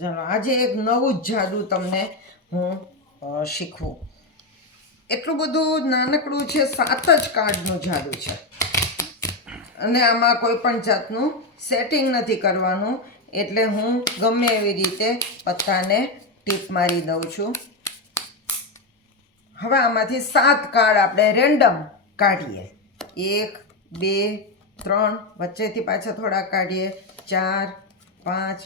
ચાલો આજે એક નવું જ જાદુ તમને હું શીખવું. એટલું બધું નાનકડું છે, 7 જ કાર્ડનું જાદુ છે અને આમાં કોઈ પણ જાતનું સેટિંગ નથી કરવાનું. એટલે હું ગમે એવી રીતે પત્તાને ટીપ મારી દઉં છું. હવે આમાંથી 7 કાર્ડ આપણે રેન્ડમ કાઢીએ. 1 2 3, વચ્ચેથી પાછા થોડા કાઢીએ. 4 5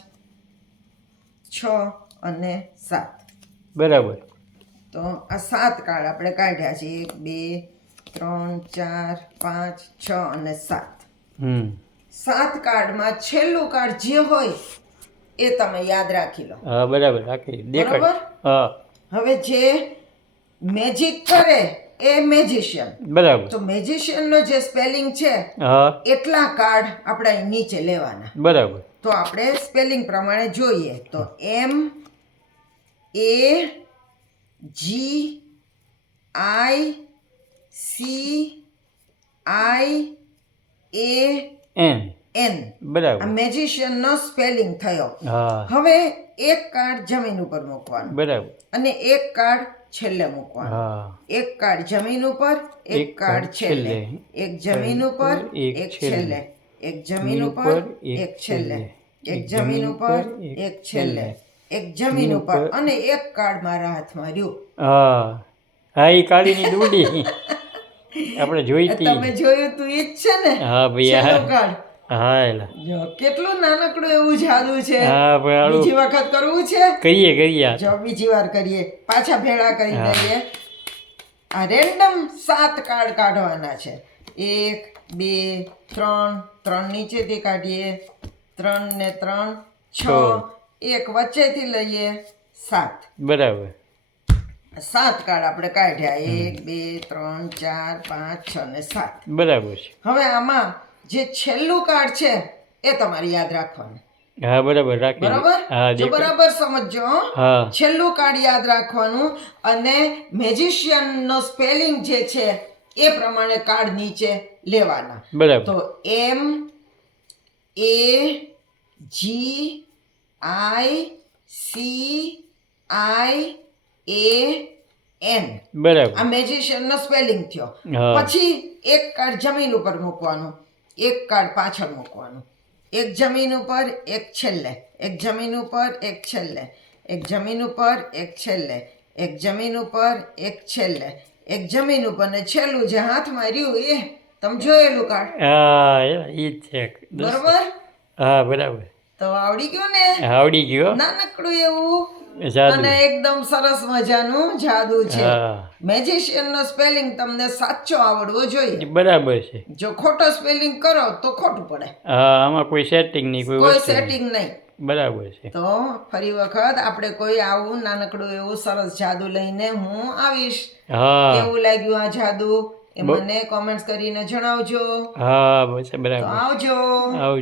6 અને 7. બરાબર. તો આ 7 કાર્ડ આપણે કાઢ્યા છે. 1 2 3 4 5 6 અને 7. 7 કાર્ડમાં છેલ્લું કાર્ડ જે હોય એ તમે યાદ રાખી લો. હા બરાબર, રાખી બરાબર. હા હવે જે મેજિક કરે એ મેજિશિયન. બરાબર. તો મેજિશિયનનો જે સ્પેલિંગ છે હા એટલા કાર્ડ આપણે અહીં નીચે લેવાના. બરાબર. તો આપણે સ્પેલિંગ પ્રમાણે જોઈએ તો MAGICIAN. બરાબર. આ મેજિશિયનનો સ્પેલિંગ થયો. હા હવે એક કાર્ડ જમીન ઉપર મૂકવાનું બરાબર. અને એક કાર્ડ છેલ્લે મૂકવાનું. હા એક કાર્ડ જમીન ઉપર, એક કાર્ડ છેલ્લે. એક જમીન ઉપર, એક છેલ્લે. એક જમીન ઉપર, એક છેલ્લે. એક જમીન ઉપર, એક છેલ્લે. એક જમીન ઉપર અને એક કાર્ડ મારા હાથમાં રહ્યું. હા હા, એ કાળીની દૂડી આપણે જોઈતી. તમે જોયું તું ઈ જ છે ને? હા ભાઈ, છેલ્લું કાર્ડ. હા એલા. જો કેટલું નાનકડું એવું જાદુ છે. હા પણ બીજી વખત કરવું છે? કરીએ. જો બીજી વાર કરીએ. પાછા ભેળા કરી દઈએ. આ રેન્ડમ 7 કાર્ડ કાઢવાના છે. 1 2 3, 3 નીચેથી કાઢીએ. 3 ને 3 6, એક વચ્ચેથી લઈએ. 7. બરાબર. 7 કાર્ડ આપણે કાઢ્યા. 1 2 3 4 5 6 ને 7. બરાબર છે. હવે આમાં જે છેલ્લું કાર્ડ છે એ તમારે યાદ રાખવાનું. હા બરાબર, રાખી. બરાબર. હા જો બરાબર સમજજો હો. હા છેલ્લું કાર્ડ યાદ રાખવાનું અને મેજિશિયન નો સ્પેલિંગ જે છે એ પ્રમાણે કાર્ડ નીચે લેવાના. બરાબર. તો MAGICIAN. બરાબર. આ મેજિશિયન નો સ્પેલિંગ થયો. હા. પછી એક કાર્ડ જમીન ઉપર મૂકવાનું, એક કાર્ડ પાછળ મૂકવાનું. એક જમીન ઉપર, એક છેલ્લે. એક જમીન ઉપર, એક છેલ્લે. એક જમીન ઉપર, એક છેલ્લે. એક જમીન ઉપર, એક છેલ્લે. એક જમીન ઉપર ને છેલ્લું જે હાથમાં રહ્યું એ તમે જોયેલું કાર્ડ. હા એ જ છે. બરોબર. હા બરાબર. તો આવડી ગયું ને? આવડી ગયો. નાનકડું એવું જાદુ. અને એકદમ સરસ મજાનું જાદુ છે. હા મેજિશિયન નો સ્પેલિંગ તમને સાચો આવડવો જોઈએ. બરાબર છે. જો ખોટો સ્પેલિંગ કરો તો ખોટું પડે. હા, આમાં કોઈ સેટિંગ નહીં, કોઈ વસ્તુ નહીં. સેટિંગ નહીં. બરાબર છે. તો ફરી વખત આપણે કોઈ આવું નાનકડું એવું સરસ જાદુ લઈને હું આવીશ. હા કેવું લાગ્યું આ જાદુ એ મને કોમેન્ટ્સ કરીને જણાવજો. હા બસ તો બરાબર. આવજો. આવજો.